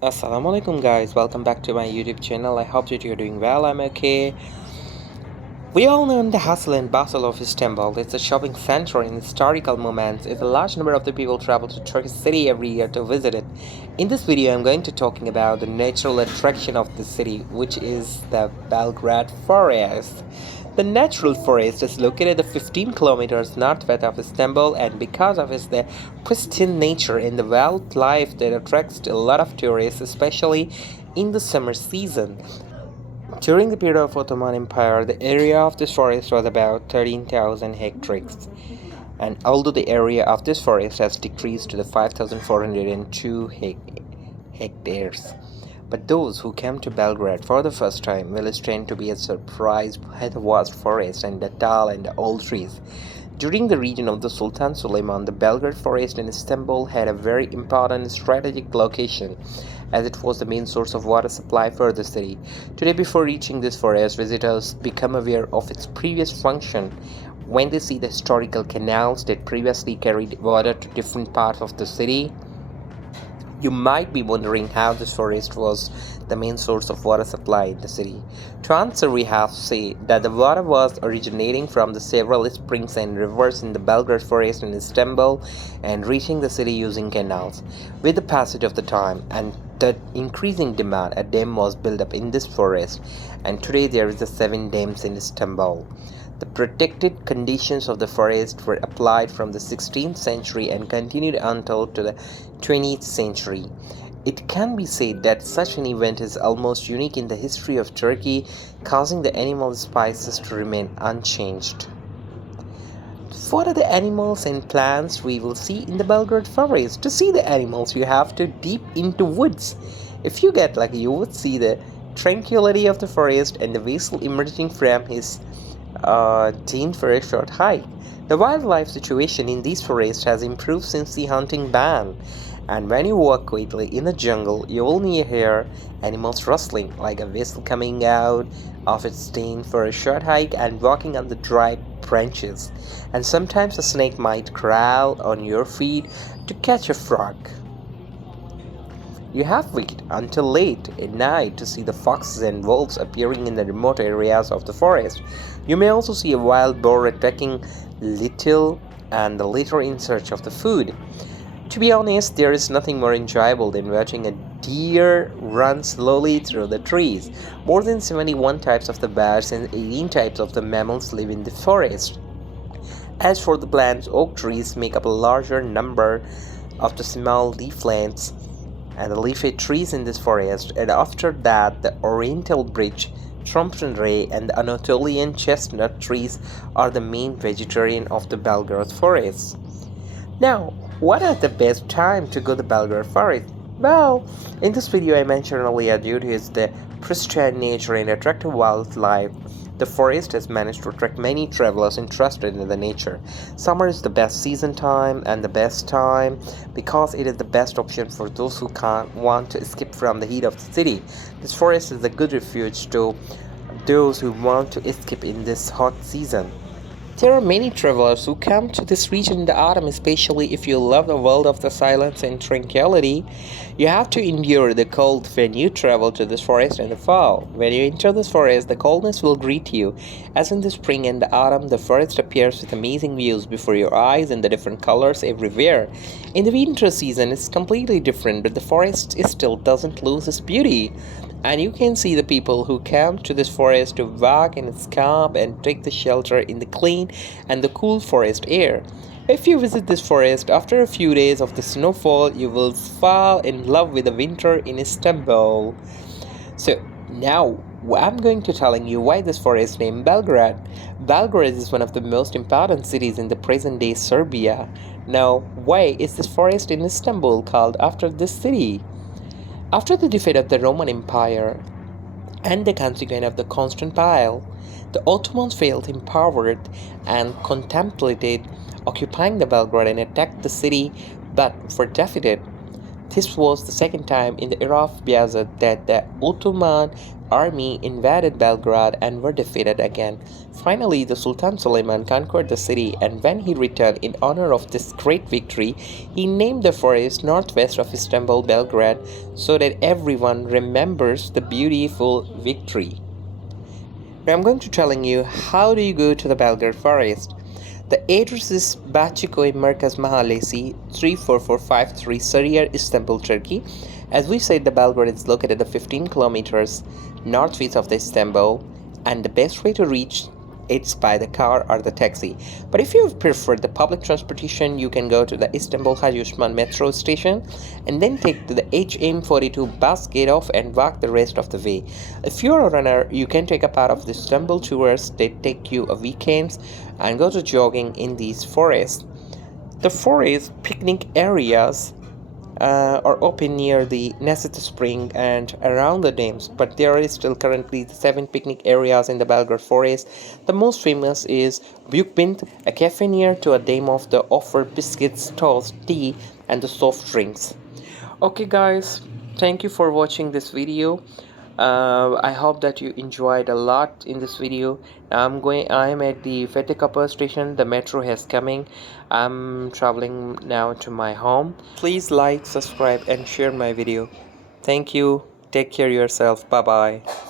Assalamualaikum guys, welcome back to my YouTube channel. I hope that you're doing well. I'm okay. We all know the hustle and bustle of Istanbul. It's a shopping center in historical moments. It's a large number of the people travel to Turkish city every year to visit it. In this video, I'm going to talking about the natural attraction of the city, which is the Belgrade Forest. The natural forest is located at 15 kilometers northwest of Istanbul, and because of its the pristine nature and the wildlife that attracts a lot of tourists, especially in the summer season. During the period of Ottoman Empire, the area of this forest was about 13,000 hectares, and although the area of this forest has decreased to the 5,402 hectares. But those who came to Belgrade for the first time will stand to be surprised by the vast forest and the tall and the old trees. During the region of the Sultan Suleiman, the Belgrade forest in Istanbul had a very important strategic location, as it was the main source of water supply for the city. Today, before reaching this forest, visitors become aware of its previous function when they see the historical canals that previously carried water to different parts of the city. You might be wondering how this forest was the main source of water supply in the city. To answer, we have to say that the water was originating from the several springs and rivers in the Belgrade forest in Istanbul and reaching the city using canals. With the passage of the time and the increasing demand, a dam was built up in this forest, and today there is the seven dams in Istanbul. The protected conditions of the forest were applied from the 16th century and continued until to the 20th century. It can be said that such an event is almost unique in the history of Turkey, causing the animal species to remain unchanged. What are the animals and plants we will see in the Belgrade forest? To see the animals, you have to deep into woods. If you get lucky, you would see the tranquility of the forest and the vessel emerging from his den for a short hike. The wildlife situation in these forests has improved since the hunting ban, and when you walk quietly in the jungle, you will hear animals rustling, like a vessel coming out of its den for a short hike and walking on the dry branches. And sometimes a snake might crawl on your feet to catch a frog. You have waited until late at night to see the foxes and wolves appearing in the remote areas of the forest. You may also see a wild boar attacking little and the litter in search of the food. To be honest, there is nothing more enjoyable than watching a deer run slowly through the trees. More than 71 types of the birds and 18 types of the mammals live in the forest. As for the plants, oak trees make up a larger number of the small leaflets and the leafy trees in this forest, and after that the oriental birch, Thompson Ray, and the Anatolian chestnut trees are the main vegetarian of the Belgrade forest. Now, what are the best time to go to Belgrade forest? Well, in this video I mentioned earlier, due to its the pristine nature and attractive wildlife, the forest has managed to attract many travelers interested in the nature. Summer is the best season time and the best time because it is the best option for those who can't want to escape from the heat of the city. This forest is a good refuge to those who want to escape in this hot season. There are many travelers who come to this region in the autumn, especially if you love the world of the silence and tranquility. You have to endure the cold when you travel to this forest in the fall. When you enter this forest, the coldness will greet you. As in the spring and the autumn, the forest appears with amazing views before your eyes and the different colors everywhere. In the winter season, it's completely different, but the forest still doesn't lose its beauty. And you can see the people who come to this forest to walk in its calm and take the shelter in the clean and the cool forest air. If you visit this forest after a few days of the snowfall, you will fall in love with the winter in Istanbul. So now I'm going to telling you why this forest named Belgrade. Belgrade is one of the most important cities in the present day Serbia. Now, why is this forest in Istanbul called after this city? After the defeat of the Roman Empire and the consequence of the Constantine, the Ottomans felt empowered and contemplated occupying the Belgrade and attacked the city, but were defeated. This was the second time in the era of Bayezid that the Ottoman army invaded Belgrade and were defeated again. Finally, the Sultan Suleiman conquered the city, and when he returned in honor of this great victory, he named the forest northwest of Istanbul, Belgrade, so that everyone remembers the beautiful victory. Now I'm going to telling you how do you go to the Belgrade forest. The address is Bahçeköy Merkez Mahallesi 34453 Sarıyer, Istanbul, Turkey. As we said, the Belgrade is located at 15 kilometers northwest of the Istanbul, and the best way to reach it's by the car or the taxi. But if you prefer the public transportation, you can go to the Istanbul Hacı Osman metro station and then take the HM42 bus, get off and walk the rest of the way. If you're a runner, you can take a part of the Istanbul tours. They take you a weekends and go to jogging in these forests. The forest picnic areas are open near the Nesit Spring and around the dams, but there is still currently 7 picnic areas in the Belgrade forest. The most famous is Bukbint, a cafe near to a dam of the offer biscuits, toast, tea, and the soft drinks. Okay, guys, thank you for watching this video. I hope that you enjoyed a lot in this video. I'm at the Fethi station. The metro has coming. I'm traveling now to my home. Please like, subscribe and share my video. Thank you. Take care of yourself. Bye bye.